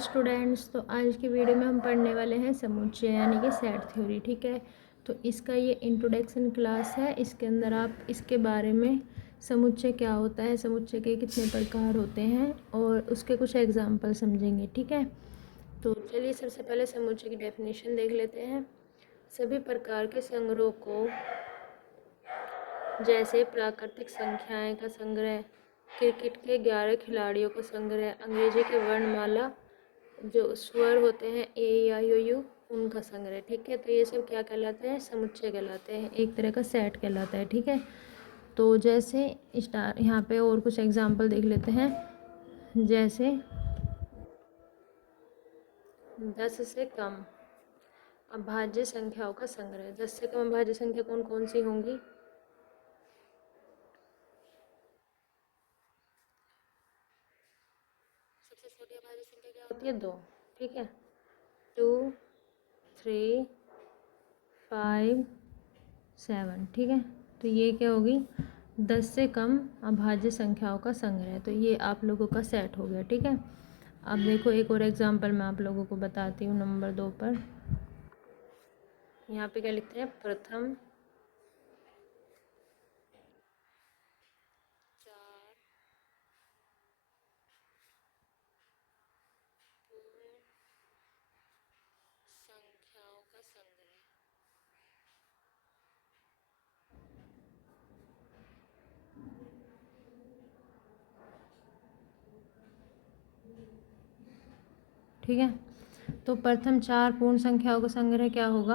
Students, तो आज की वीडियो में हम पढ़ने वाले हैं समुच्चय यानी कि सेट थ्योरी। ठीक है, तो इसका ये इंट्रोडक्शन क्लास है। इसके अंदर आप इसके बारे में समुच्चय क्या होता है, समुच्चय के कितने प्रकार होते हैं और उसके कुछ एग्जाम्पल समझेंगे। ठीक है, तो चलिए सबसे पहले समुच्चय की डेफिनेशन देख लेते हैं। सभी प्रकार के संग्रह को, जैसे प्राकृतिक संख्याएं का संग्रह, क्रिकेट के 11 खिलाड़ियों का संग्रह, अंग्रेजी के वर्णमाला जो स्वर होते हैं ए आई ओ यू, उनका संग्रह। ठीक है, तो ये सब क्या कहलाते हैं, समुच्चय कहलाते हैं, एक तरह का सेट कहलाता है। ठीक है, तो जैसे यहाँ पे और कुछ एग्जाम्पल देख लेते हैं। जैसे 10 से कम अभाज्य संख्याओं का संग्रह। 10 से कम अभाज्य संख्या कौन कौन सी होंगी? सबसे छोटी अभाज्य संख्या क्या होती है? 2। ठीक है, 2, 3, 5, 7। ठीक है, तो ये क्या होगी? 10 से कम अभाज्य संख्याओं का संग्रह। तो ये आप लोगों का सेट हो गया। ठीक है, अब देखो एक और एग्जांपल मैं आप लोगों को बताती हूँ। नंबर 2 पर यहाँ पे क्या लिखते हैं? प्रथम 4 पूर्ण संख्याओं का संग्रह। ठीक है, तो प्रथम 4 पूर्ण संख्याओं का संग्रह क्या होगा?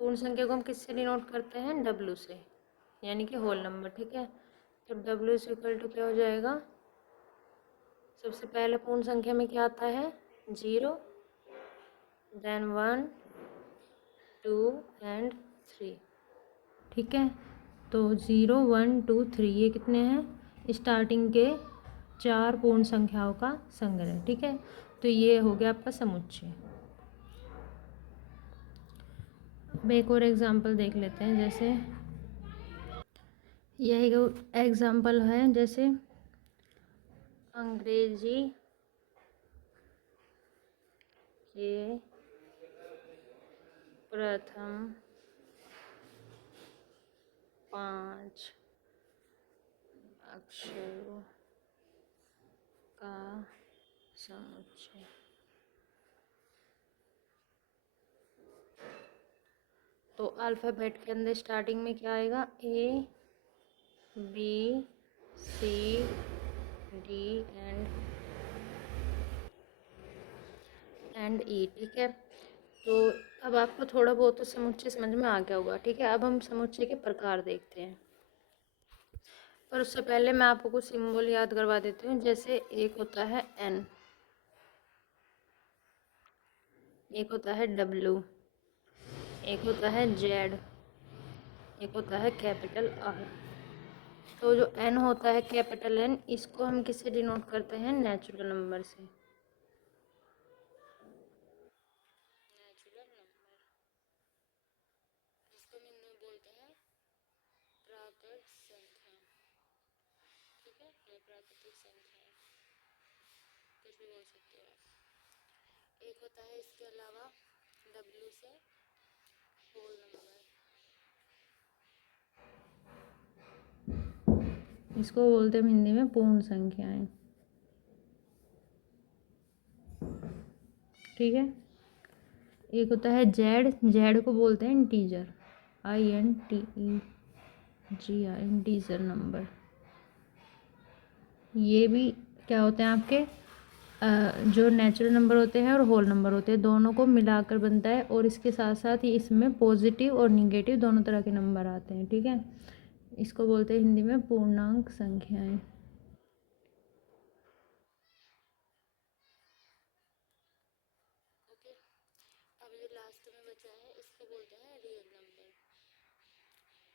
पूर्ण संख्या को हम किससे डिनोट करते हैं? W से, यानी कि होल नंबर। ठीक है, तो W इज इक्वल टू क्या हो जाएगा? सबसे पहले पूर्ण संख्या में क्या आता है? 0, देन 1, 2 एंड 3। ठीक है, तो 0, 1, 2, 3 ये कितने हैं? स्टार्टिंग के 4 पूर्ण संख्याओं का संग्रह। ठीक है, तो ये हो गया आपका समुच्चय। अब एक और एग्जांपल देख लेते हैं। जैसे यह एग्जांपल है, जैसे अंग्रेजी के प्रथम 5 अक्षरों का समुच्चय। तो अल्फ़ाबेट के अंदर स्टार्टिंग में क्या आएगा? A, B, C, D and E। ठीक है, तो अब आपको थोड़ा बहुत तो समुच्चय समझ में आ गया होगा। ठीक है, अब हम समुच्चय के प्रकार देखते हैं, पर उससे पहले मैं आपको कुछ सिंबल याद करवा देती हूँ। जैसे एक होता है N, एक होता है W, एक होता है Z, एक होता है कैपिटल R। तो जो N होता है, कैपिटल N, इसको हम किससे डिनोट करते हैं? नेचुरल नंबर से। नेचुरल नंबर, जिसको हम हिंदी में बोलते हैं प्राकृत संख्या। ठीक है, ये प्राकृतिक संख्या है, कुछ भी बोल सकते हो आप। एक होता है इसके अलावा W से होल नंबर, इसको बोलते हैं हिंदी में पूर्ण संख्याएं। ठीक है, एक होता है जेड, जेड को बोलते हैं इंटीजर, INTEGR, इंटीजर नंबर। ये भी क्या होते हैं आपके जो नेचुरल नंबर होते हैं और होल नंबर होते हैं, दोनों को मिलाकर बनता है, और इसके साथ साथ ही इसमें पॉजिटिव और निगेटिव दोनों तरह के नंबर आते हैं। ठीक है, इसको बोलते हैं हिंदी में पूर्णांक संख्याएं। ओके, अब ये लास्ट में बचा है, इसको बोलते हैं रियल नंबर।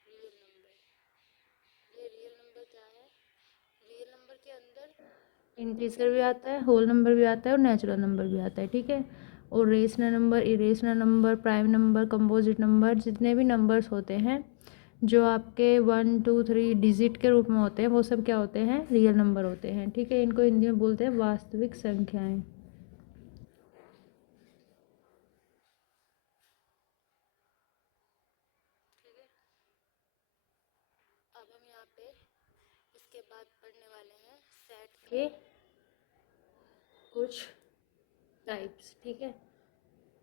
रियल नंबर, ये रियल नंबर क्या है? रियल नंबर के अंदर इंटीजर भी आता है, होल नंबर भी आता है और नेचुरल नंबर भी आता है। ठीक है, और rational number, irrational number, prime number, composite number, जितने भी नंबर्स होते हैं जो आपके 1, 2, 3 डिजिट के रूप में होते हैं, वो सब क्या होते हैं? रियल नंबर होते हैं। ठीक है, इनको हिंदी में बोलते हैं वास्तविक संख्याएं। पे इसके बाद पढ़ने वाले हैं सेट के कुछ टाइप्स, ठीक है।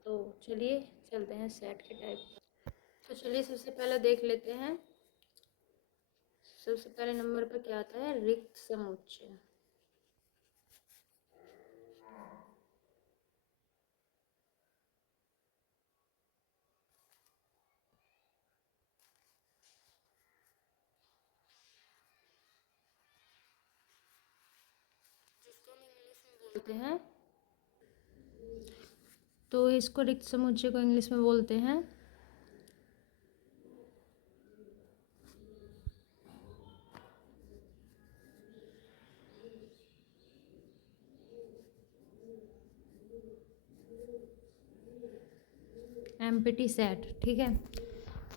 तो चलिए चलते हैं सेट के टाइप। तो चलिए सबसे पहले देख लेते हैं, सबसे पहले नंबर पर क्या आता है, रिक्त समुच्चय। जिसको हम इंग्लिश में बोलते हैं, तो इसको रिक्त समुच्चय को इंग्लिश में बोलते हैं एम्प्टी सेट, ठीक है।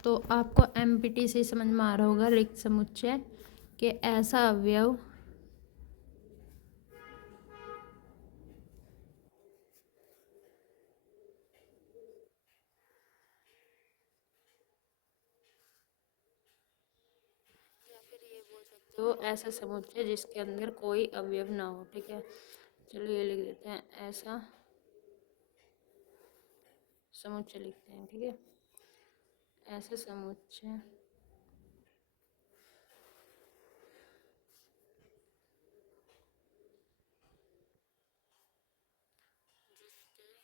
तो आपको एम्प्टी से समझ में आ रहा होगा रिक्त समुच्चय कि ऐसा अवयव या फिर ये बोल सकते हो ऐसा समुच्चय जिसके अंदर कोई अवयव ना हो, ठीक है। चलो ये लिख देते हैं, ऐसा समुच्चय लिखते हैं, ठीक है। ऐसा समुच्चय जिसके अंदर कोई भी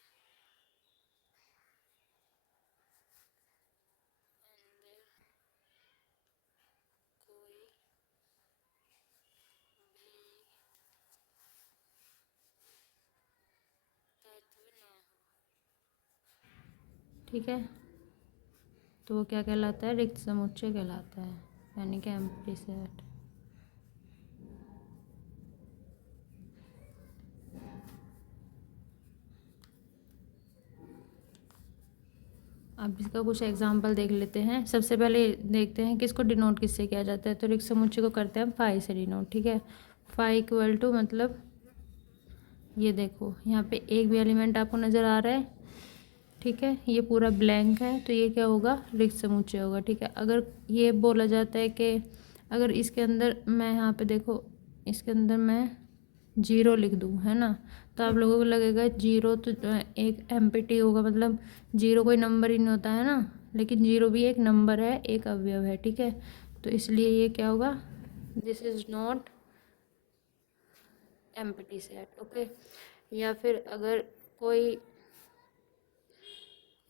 तत्व ना हो, ठीक है। तो वो क्या कहलाता है, रिक्त समुच्चय कहलाता है, यानी कि एम्प्टी सेट। अब इसका कुछ एग्जाम्पल देख लेते हैं। सबसे पहले देखते हैं किसको डिनोट किससे किया जाता है। तो रिक्त समुच्चय को करते हैं हम फाई से डिनोट, ठीक है। फाई इक्वल टू मतलब ये देखो यहाँ पे एक भी एलिमेंट आपको नज़र आ रहा है, ठीक है। ये पूरा ब्लैंक है, तो ये क्या होगा, रिक्त समुच्चय होगा, ठीक है। अगर ये बोला जाता है कि अगर इसके अंदर मैं यहाँ पे देखो, इसके अंदर मैं जीरो लिख दूँ, है ना, तो आप लोगों को लगेगा जीरो तो एक एम्प्टी होगा, मतलब जीरो कोई नंबर ही नहीं होता है ना, लेकिन जीरो भी एक नंबर है, एक अवयव है, ठीक है। तो इसलिए ये क्या होगा, this is not empty set, okay. या फिर अगर कोई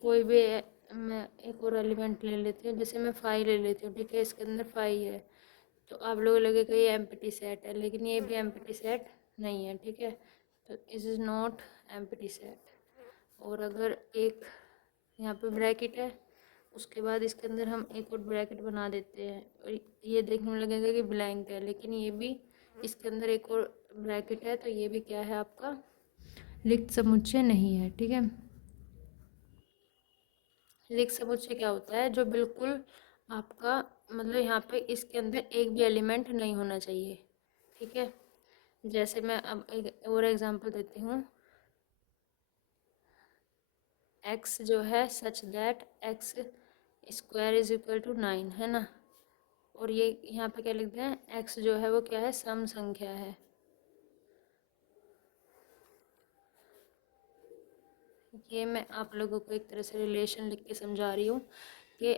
कोई भी मैं एक और एलिमेंट ले लेती हूँ, जैसे मैं फाइव ले लेती हूँ, ठीक है। इसके अंदर फाइव है, तो आप लोगों को लगेगा ये एम्प्टी सेट है, लेकिन ये भी एम्प्टी सेट नहीं है, ठीक है। तो it is not empty set. और अगर एक यहाँ पे ब्रैकेट है, उसके बाद इसके अंदर हम एक और ब्रैकेट बना देते हैं, और ये देखने में लगेगा कि ब्लैंक है, लेकिन ये भी इसके अंदर एक और ब्रैकेट है, तो ये भी क्या है, आपका रिक्त समुच्चय नहीं है, ठीक है। रिक्त समुच्चय क्या होता है, जो बिल्कुल आपका मतलब यहाँ पे इसके अंदर एक भी एलिमेंट नहीं होना चाहिए, ठीक है। जैसे मैं अब एक और एग्जांपल देती हूँ, x जो है such that x square is equal to 9, है ना। और ये यहाँ पे क्या लिखते हैं, x जो है वो क्या है, सम संख्या है। ये मैं आप लोगों को एक तरह से रिलेशन लिख के समझा रही हूँ कि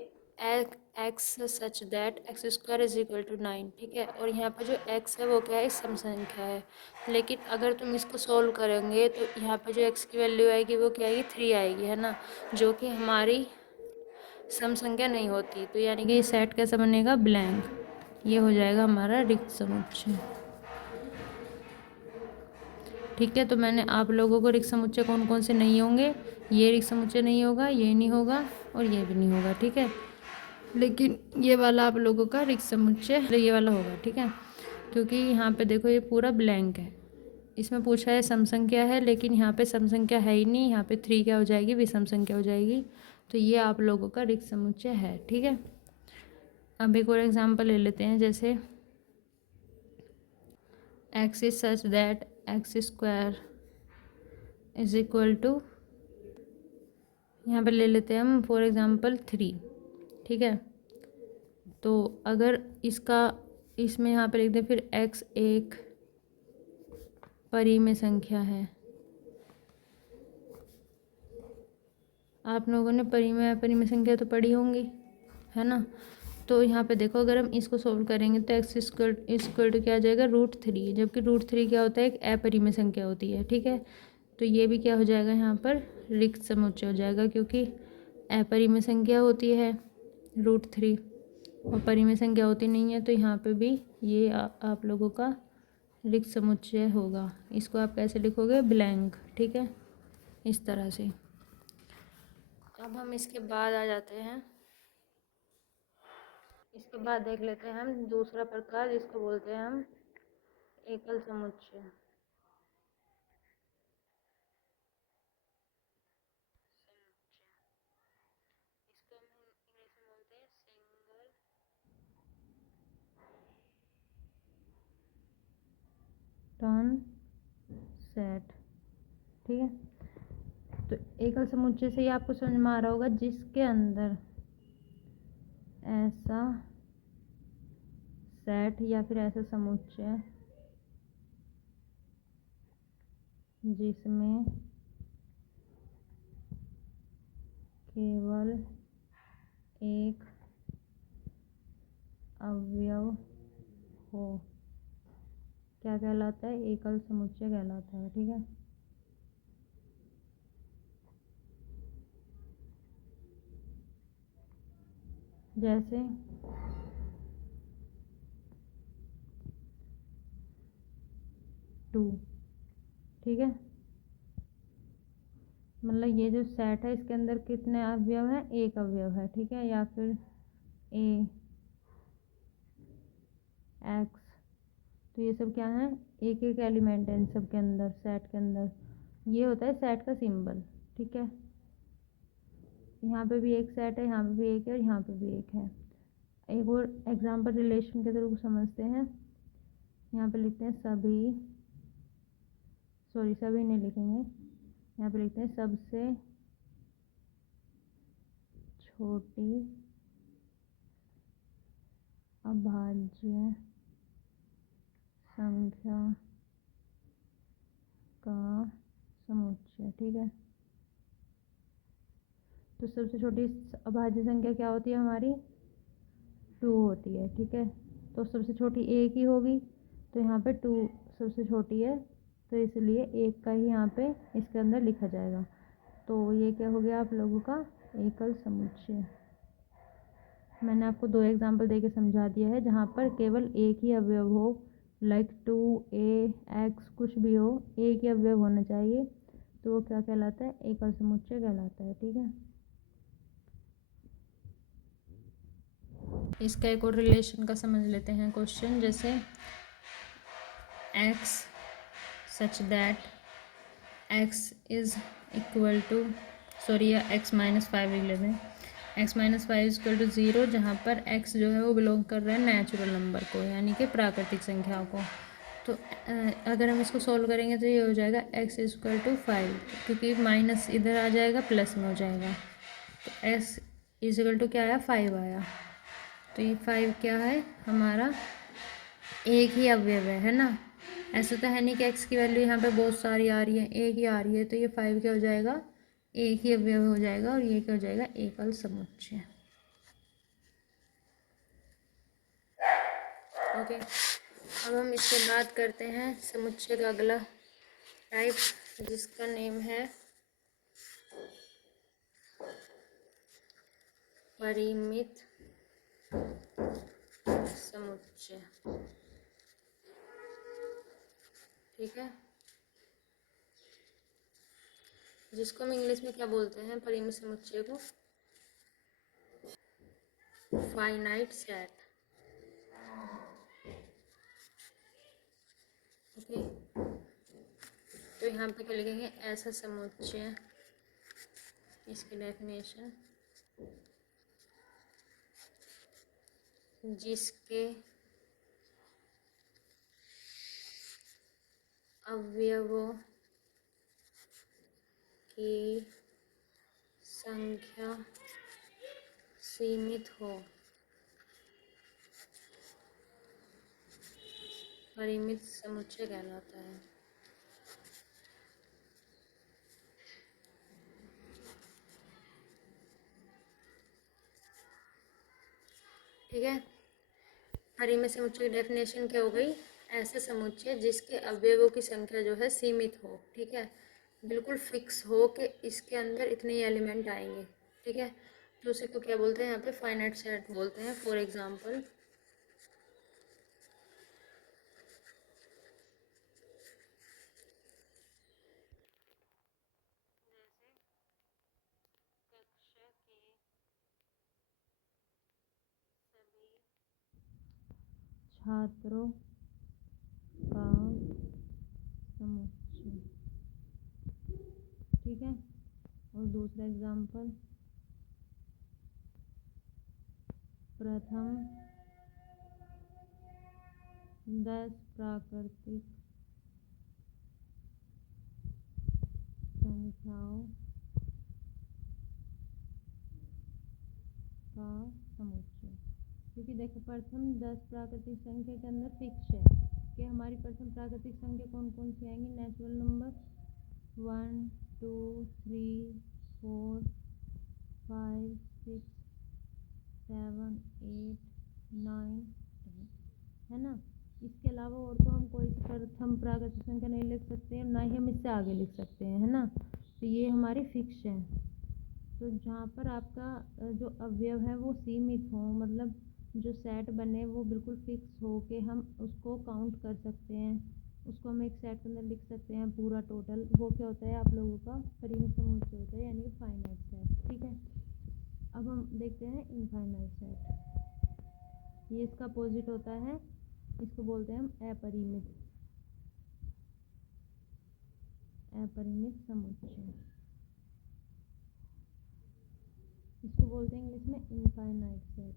x such that x square is equal to 9, ठीक है। और यहाँ पर जो एक्स है वो क्या है, सम संख्या है। लेकिन अगर तुम इसको सोल्व करेंगे तो यहाँ पर जो एक्स की वैल्यू आएगी वो क्या आएगी, 3 आएगी, है ना, जो कि हमारी सम संख्या नहीं होती। तो यानी कि ये सेट कैसा बनेगा, ब्लैंक। ये हो जाएगा हमारा रिक्त समुच्चय, ठीक है। तो मैंने आप लोगों को रिक्त समुच्चय कौन कौन से नहीं होंगे, ये रिक्त समुच्चय नहीं होगा, ये नहीं होगा, और ये भी नहीं होगा, ठीक है। लेकिन ये वाला आप लोगों का रिक्त समुच्चय ये वाला होगा, ठीक है। क्योंकि यहाँ पे देखो ये पूरा ब्लैंक है, इसमें पूछा है सम संख्या है, लेकिन यहाँ पे सम संख्या है ही नहीं, यहाँ पे 3 क्या हो जाएगी, विषम संख्या हो जाएगी। तो ये आप लोगों का रिक्त समुच्चय है, ठीक है। अब एक और एग्जाम्पल ले लेते हैं, जैसे x is such that x square is equal to, यहाँ पर ले लेते हैं हम फॉर एग्जांपल 3, ठीक है। तो अगर इसका इसमें यहाँ पे लिख दें फिर x एक परिमेय संख्या है। आप लोगों ने परिमेय अपरिमेय संख्या तो पढ़ी होंगी, है ना। तो यहाँ पे देखो, अगर हम इसको सोल्व करेंगे तो x स्क्वायर टू क्या आ जाएगा, √3, जबकि √3 क्या होता है, एक अपरिमेय संख्या होती है, ठीक है। तो ये भी क्या हो जाएगा, यहाँ पर रिक्त समुच्चय हो जाएगा, क्योंकि अपरिमेय संख्या होती है √3 और परिमेय संख्या होती नहीं है। तो यहाँ पे भी ये आप लोगों का रिक्त समुच्चय होगा। इसको आप कैसे लिखोगे, ब्लैंक, ठीक है, इस तरह से। अब हम इसके बाद आ जाते हैं, इसके बाद देख लेते हैं हम दूसरा प्रकार, जिसको बोलते हैं हम एकल समुच्चय। इसको हम इंग्लिश में बोलते हैं सिंगल टर्न सेट, ठीक है। तो एकल समुच्चय से ही आपको समझ में आ रहा होगा, जिसके अंदर ऐसा सेट या फिर ऐसा समुच्चय जिसमें केवल एक अवयव हो, क्या कहलाता है, एकल समुच्चय कहलाता है, ठीक है। जैसे 2, ठीक है। मतलब ये जो सेट है इसके अंदर कितने अवयव हैं, एक अवयव है, ठीक है। या फिर a x, तो ये सब क्या है, एक एक एलिमेंट है इन सब के अंदर, सेट के अंदर। ये होता है सेट का सिंबल, ठीक है। यहाँ पे भी एक सेट है, यहाँ पे भी एक है और यहाँ पे भी एक है। एक और एग्जाम्पल रिलेशन के थ्रू समझते हैं। यहाँ पे लिखते हैं सभी, सॉरी सभी नहीं लिखेंगे, यहाँ पे लिखते हैं सबसे छोटी अभाज्य संख्या का समुच्चय, ठीक है। तो सबसे छोटी अभाज्य संख्या क्या होती है हमारी, 2 होती है, ठीक है। तो सबसे छोटी एक ही होगी, तो यहाँ पे 2 सबसे छोटी है, तो इसलिए एक का ही यहाँ पे इसके अंदर लिखा जाएगा। तो ये क्या हो गया आप लोगों का एकल समुच्चय। मैंने आपको 2 एग्जाम्पल देके समझा दिया है, जहाँ पर केवल एक ही अवयव हो, लाइक 2a x कुछ भी हो, एक ही अवयव होना चाहिए, तो वो क्या कहलाता है, एकल समुच्चय कहलाता है, ठीक है। इसका एक और रिलेशन का समझ लेते हैं क्वेश्चन, जैसे x such that x is equal to, sorry या x -5 लिख लेते हैं, x -5 इक्वल टू 0, जहाँ पर x जो है वो बिलोंग कर रहा है नेचुरल नंबर को, यानी कि प्राकृतिक संख्याओं को। तो अगर हम इसको सॉल्व करेंगे तो ये हो जाएगा x इक्वल टू 5, क्योंकि माइनस इधर आ जाएगा प्लस में हो जाएगा। तो x इक्वल टू क्या आया, 5 आया। तो ये 5 क्या है हमारा, एक ही अवयव है ना। ऐसा तो है नहीं कि x की वैल्यू यहाँ पे बहुत सारी आ रही है, एक ही आ रही है। तो ये 5 क्या हो जाएगा, एक ही अवयव हो जाएगा, और ये क्या हो जाएगा, एकल समुच्चय। ओके, अब हम इसके बाद करते हैं समुच्चय का अगला टाइप, जिसका नेम है परिमित समुच्चय, ठीक है। जिसको हम इंग्लिश में क्या बोलते हैं, परिमित समुच्चय को फाइनाइट सेट, ओके। तो यहाँ पे क्या लिखेंगे, ऐसा समुच्चय, इसकी डेफिनेशन, जिसके अवयवों की संख्या सीमित हो, परिमित समुच्चय कहलाता है। ठीक है, परिमित समुच्चय की डेफिनेशन क्या हो गई? ऐसे समुच्चय जिसके अवयवों की संख्या जो है सीमित हो, ठीक है, बिल्कुल फिक्स हो कि इसके अंदर इतने एलिमेंट आएंगे, ठीक है, तो उसी को क्या बोलते हैं यहाँ पे? फाइनाइट सेट बोलते हैं। फॉर एग्जांपल छात्रों का समुच्चय, ठीक है। और दूसरा एग्जांपल, प्रथम 10 प्राकृतिक संख्याओं का समुच्चय। क्योंकि देखो प्रथम 10 प्राकृतिक संख्या के अंदर फिक्स है कि हमारी प्रथम प्राकृतिक संख्या कौन कौन सी आएंगी? नेचुरल नंबर 1 2 3 4 5 6 7 8 9 10, है ना। इसके अलावा और तो हम कोई प्रथम प्राकृतिक संख्या नहीं लिख सकते हैं, ना ही हम इससे आगे लिख सकते हैं, है ना। तो ये हमारी फिक्स है। तो जहाँ पर आपका जो अवयव है वो सीमित हो, मतलब जो सेट बने वो बिल्कुल फिक्स हो के हम उसको काउंट कर सकते हैं, उसको हम एक सेट के अंदर लिख सकते हैं पूरा टोटल, वो क्या होता है आप लोगों का? परिमित समुच्चय होता है, यानी कि फाइनाइट सेट, ठीक है। अब हम देखते हैं इनफाइनाइट सेट। ये इसका अपोजिट होता है, इसको बोलते हैं हम अपरिमित समुच्चय। इसको बोलते हैं इंग्लिश में इनफाइनाइट सेट।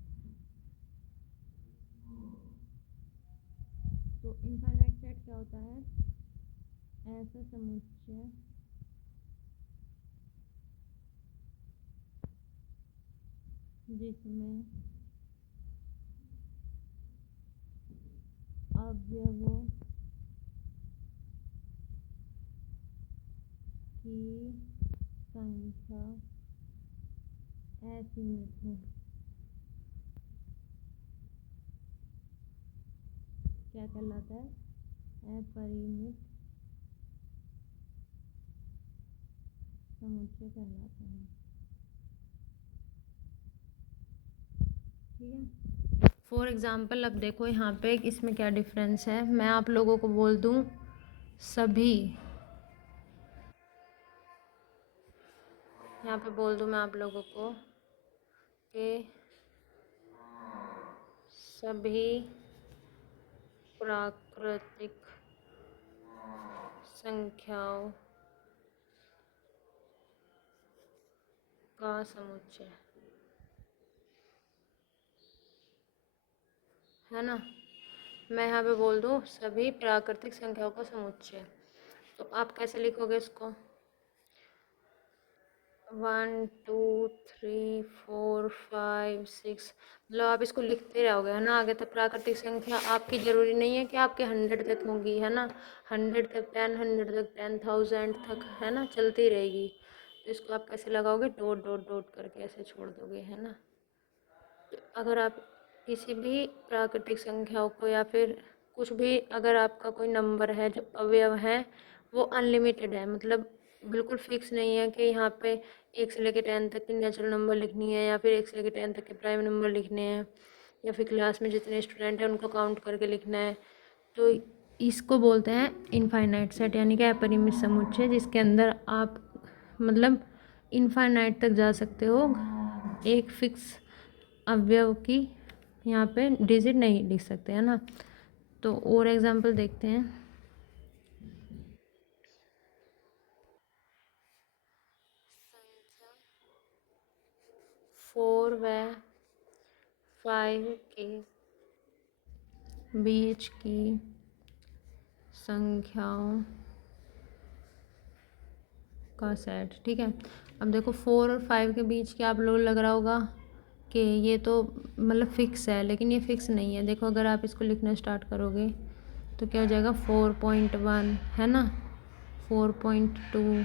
तो इनफाइनाइट सेट क्या होता है? ऐसा समुच्चय जिसमें अवयवों की संख्या असीमित है। क्या कहलाता है? अपरिमित समुच्चय कहलाता है, ठीक है। फॉर एग्जाम्पल अब देखो यहाँ पे इसमें क्या डिफरेंस है। मैं आप लोगों को बोल दूँ सभी, यहाँ पे बोल दूँ मैं आप लोगों को कि सभी प्राकृतिक संख्याओं का समुच्चय, है ना। मैं यहाँ पे बोल दूँ सभी प्राकृतिक संख्याओं का समुच्चय, तो आप कैसे लिखोगे इसको? 1 2 3 4 5 6, मतलब आप इसको लिखते रहोगे, है ना। आगे तक प्राकृतिक संख्या आपकी ज़रूरी नहीं है कि आपके 100 तक होंगी, है ना। 100 तक 10, 100 तक 10,000 तक, है ना, चलती रहेगी। तो इसको आप कैसे लगाओगे? डॉट डॉट डॉट करके ऐसे छोड़ दोगे, है ना। तो अगर आप किसी भी प्राकृतिक संख्याओं को या फिर कुछ भी, अगर आपका कोई नंबर है जो अवयव है वो अनलिमिटेड है, मतलब बिल्कुल फिक्स नहीं है कि यहाँ पे 1 से लेकर 10 तक की नेचुरल नंबर लिखनी है या फिर 1 से लेकर 10 तक के प्राइम नंबर लिखने हैं या फिर क्लास में जितने स्टूडेंट हैं उनको काउंट करके लिखना है, तो इसको बोलते हैं इनफाइनाइट सेट, यानी कि अपरिमित समुच्चय, जिसके अंदर आप मतलब इनफाइनाइट तक जा सकते हो, एक फिक्स अवयव की यहाँ पे डिजिट नहीं लिख सकते, है ना। तो और एग्जांपल देखते हैं। 4 व 5 के बीच की संख्याओं का सेट, ठीक है। अब देखो 4 और 5 के बीच के आप लोग लग रहा होगा कि ये तो मतलब फिक्स है, लेकिन ये फिक्स नहीं है। देखो अगर आप इसको लिखना स्टार्ट करोगे तो क्या हो जाएगा 4.1, है ना, 4.2,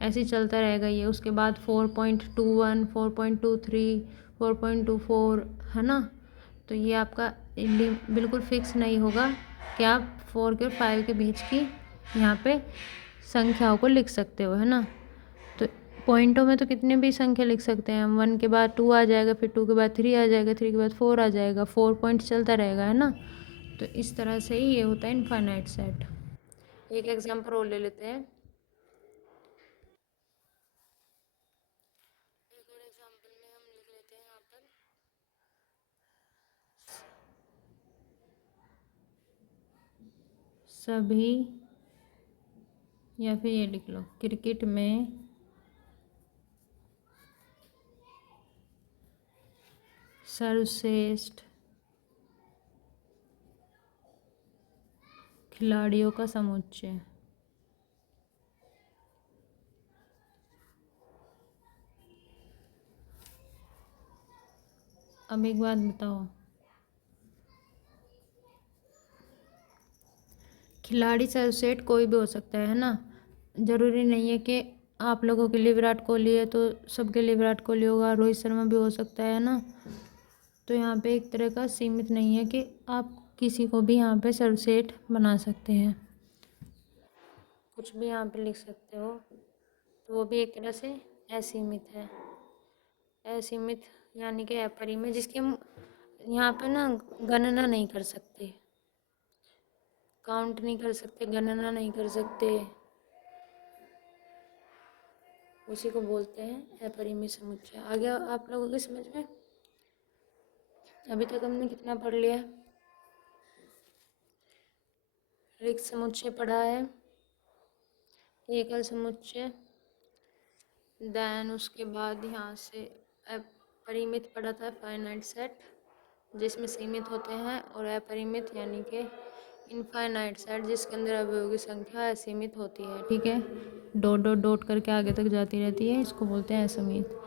ऐसे ही चलता रहेगा ये। उसके बाद 4.21, 4.23, 4.24, है ना। तो ये आपका बिल्कुल फिक्स नहीं होगा कि आप 4 के और 5 के बीच की यहाँ पे संख्याओं को लिख सकते हो, है ना। तो पॉइंटों में तो कितने भी संख्या लिख सकते हैं हम। 1 के बाद 2 आ जाएगा, फिर 2 के बाद 3 आ जाएगा, 3 के बाद 4 आ जाएगा, 4 पॉइंट चलता रहेगा, है ना। तो इस तरह से ही ये होता है इनफाइनाइट सेट। एक एग्जांपल और ले लेते हैं। एक और एग्जांपल में हम लिख लेते हैं यहाँ पर सभी, या फिर ये लिख लो, क्रिकेट में सर्वश्रेष्ठ खिलाड़ियों का समुच्चय। अब एक बात बताओ, खिलाड़ी सर्वश्रेष्ठ कोई भी हो सकता है ना। ज़रूरी नहीं है कि आप लोगों के लिए विराट कोहली है तो सबके लिए विराट कोहली होगा, रोहित शर्मा भी हो सकता है ना। तो यहाँ पे एक तरह का सीमित नहीं है कि आप किसी को भी यहाँ पे सर्वश्रेष्ठ बना सकते हैं, कुछ भी यहाँ पे लिख सकते हो। तो वो भी एक तरह से असीमित है। असीमित यानी कि अपरिमेय, जिसकी हम यहाँ पे ना गणना नहीं कर सकते, काउंट नहीं कर सकते, गणना नहीं कर सकते, उसी को बोलते हैं अपरिमेय समुच्चय। आ गया आप लोगों के समझ में? अभी तक हमने कितना पढ़ लिया? रिक्त समुच्चय पढ़ा है, एकल समुच्चय, देन उसके बाद यहाँ से परिमित पढ़ा था, फाइनाइट सेट जिसमें सीमित होते हैं, और अपरिमित यानी कि इनफाइनाइट सेट जिसके अंदर अवयवों की संख्या असीमित होती है। ठीक है, डॉट डॉट डॉट करके आगे तक जाती रहती है, इसको बोलते हैं असीमित।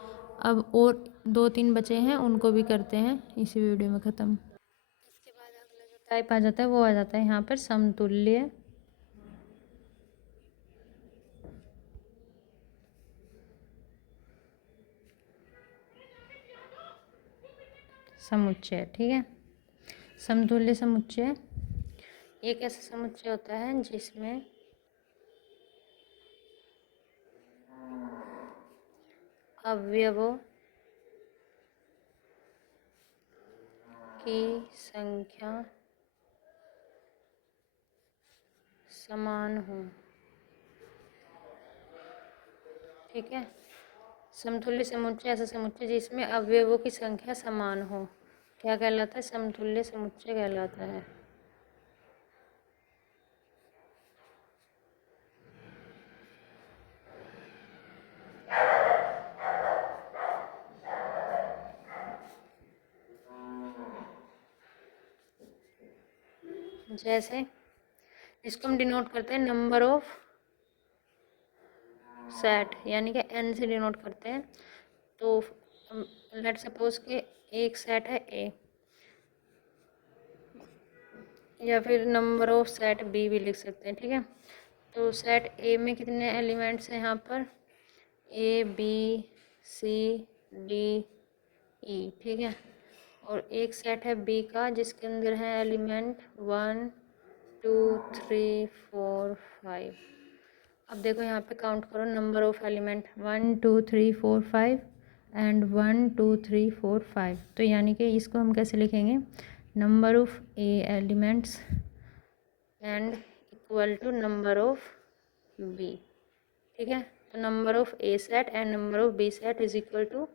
अब और 2-3 बचे हैं, उनको भी करते हैं इसी वीडियो में ख़त्म। इसके बाद अगला जो टाइप आ जाता है वो आ जाता है यहाँ पर समतुल्य समुच्चय। ठीक है, समतुल्य समुच्चय एक ऐसा समुच्चय होता है जिसमें अवयवों की संख्या समान हो। ठीक है, समतुल्य समुच्चय ऐसा समुच्चय जिसमें अवयवों की संख्या समान हो, क्या कहलाता है? समतुल्य समुच्चय कहलाता है। जैसे इसको हम डिनोट करते हैं नंबर ऑफ सेट, यानी कि n से डिनोट करते हैं। तो लेट सपोज कि एक सेट है ए, या फिर नंबर ऑफ सेट बी भी लिख सकते हैं। ठीक है, तो सेट ए में कितने एलिमेंट्स हैं यहाँ पर? A B C D E. ठीक है, और एक सेट है बी का जिसके अंदर है एलिमेंट 1 2 3 4 5। अब देखो यहाँ पे काउंट करो नंबर ऑफ एलिमेंट 1 2 3 4 5 एंड 1 2 3 4 5। तो यानी कि इसको हम कैसे लिखेंगे? Number of A elements and equal to number of B. ठीक है, तो number of A set and number of B set is equal to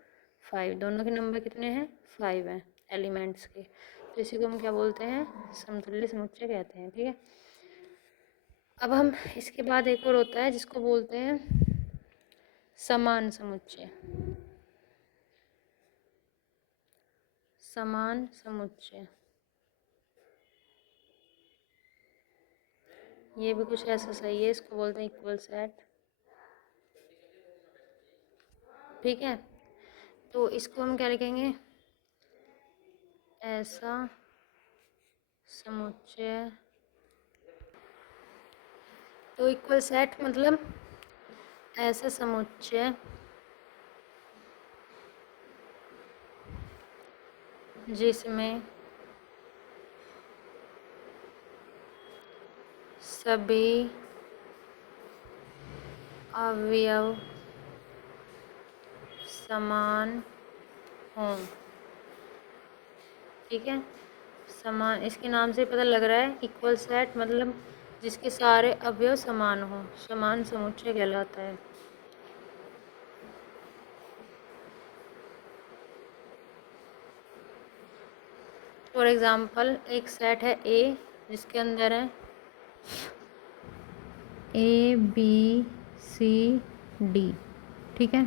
5। दोनों के नंबर कितने हैं? 5 हैं एलिमेंट्स के। तो इसी को हम क्या बोलते हैं? समतुल्य समुच्चय कहते हैं। ठीक है, अब हम इसके बाद एक और होता है जिसको बोलते हैं समान समुच्चय। समान समुच्चय ये भी कुछ ऐसा सही है, इसको बोलते हैं इक्वल सेट। ठीक है, तो इसको हम क्या लिखेंगे? ऐसा समुच्चय तो इक्वल सेट मतलब ऐसा समुच्चय जिसमें सभी अवयव समान हों। ठीक है, समान, इसके नाम से पता लग रहा है इक्वल सेट मतलब जिसके सारे अवयव समान हों, समान समुच्चय कहलाता है। फॉर एग्जाम्पल एक सेट है ए जिसके अंदर है ए बी सी डी, ठीक है,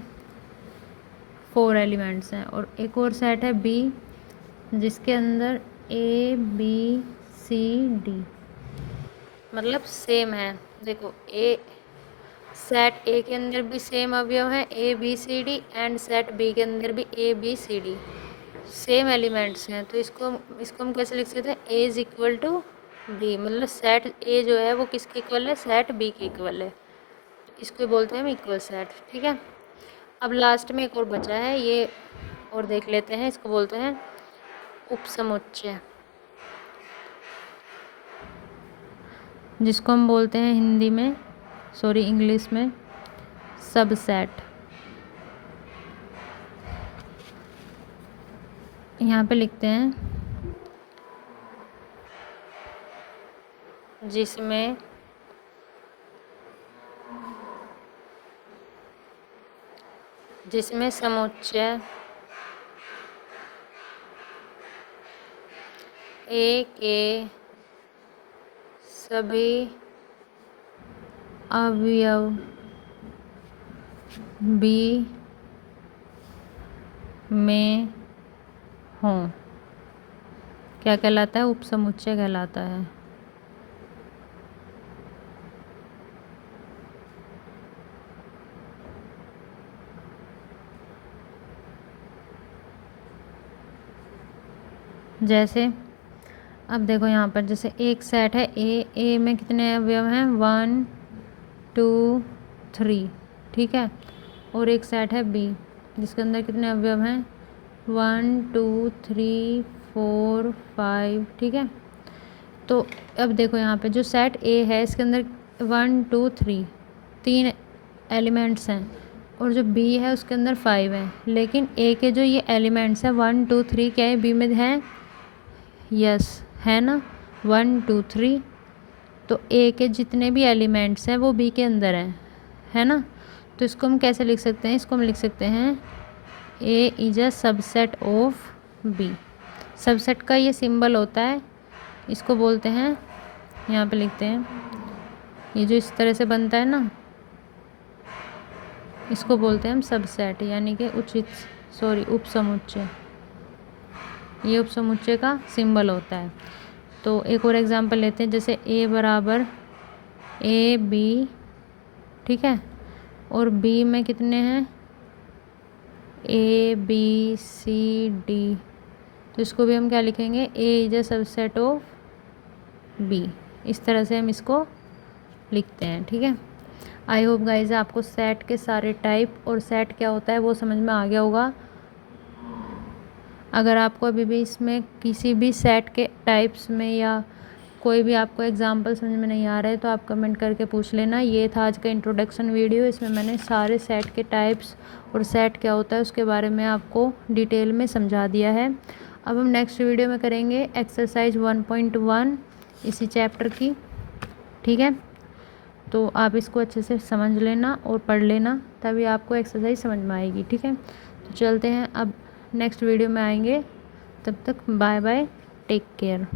4 एलिमेंट्स हैं। और एक और सेट है बी जिसके अंदर ए बी सी डी मतलब सेम है। देखो ए सेट ए के अंदर भी सेम अवयव है A B C D, and set B के अंदर भी A B C D same elements हैं। तो इसको हम कैसे लिख सकते हैं, A is equal to B, मतलब सेट ए जो है वो किसके इक्वल है, सेट बी के इक्वल है। इसको बोलते हैं हम इक्वल सेट। ठीक है, अब लास्ट में एक और बचा है, ये और देख लेते हैं। इसको बोलते हैं उपसमुच्चय, जिसको हम बोलते हैं हिंदी में, सॉरी इंग्लिश में सबसेट। यहाँ पे लिखते हैं जिसमें समुच्चय ए के सभी अवयव बी में हों, क्या कहलाता है, उपसमुच्चय कहलाता है। जैसे अब देखो यहाँ पर, जैसे एक सेट है ए में कितने अवयव हैं, 1 2 3, ठीक है। और एक सेट है बी जिसके अंदर कितने अवयव हैं, 1 2 3 4 5, ठीक है। तो अब देखो यहाँ पे जो सेट ए है इसके अंदर 1 2 3 3 एलिमेंट्स हैं, और जो बी है उसके अंदर 5 हैं। लेकिन ए के जो ये एलिमेंट्स हैं 1 2 3 क्या है, बी में हैं, यस है ना, 1 2 3। तो ए के जितने भी एलिमेंट्स हैं वो बी के अंदर हैं, है ना। तो इसको हम कैसे लिख सकते हैं, इसको हम लिख सकते हैं A is a subset of B. Subset का ये सिंबल होता है, इसको बोलते हैं, यहाँ पे लिखते हैं, ये जो इस तरह से बनता है ना, इसको बोलते हैं हम सबसेट, यानी कि उपसमुच्चय। ये उपसमुच्चय का सिंबल होता है। तो एक और एग्जांपल लेते हैं, जैसे ए बराबर ए बी, ठीक है, और बी में कितने हैं, ए बी सी डी। तो इसको भी हम क्या लिखेंगे, A is a subset of B. इस तरह से हम इसको लिखते हैं। ठीक है, आई होप गाइज आपको सेट के सारे टाइप और सेट क्या होता है वो समझ में आ गया होगा। अगर आपको अभी भी इसमें किसी भी सेट के टाइप्स में या कोई भी आपको एग्जाम्पल समझ में नहीं आ रहा है तो आप कमेंट करके पूछ लेना। ये था आज का इंट्रोडक्शन वीडियो, इसमें मैंने सारे सेट के टाइप्स और सेट क्या होता है उसके बारे में आपको डिटेल में समझा दिया है। अब हम नेक्स्ट वीडियो में करेंगे एक्सरसाइज 1.1 इसी चैप्टर की। ठीक है, तो आप इसको अच्छे से समझ लेना और पढ़ लेना, तभी आपको एक्सरसाइज समझ में आएगी। ठीक है, तो चलते हैं, अब नेक्स्ट वीडियो में आएंगे, तब तक बाय बाय, टेक केयर।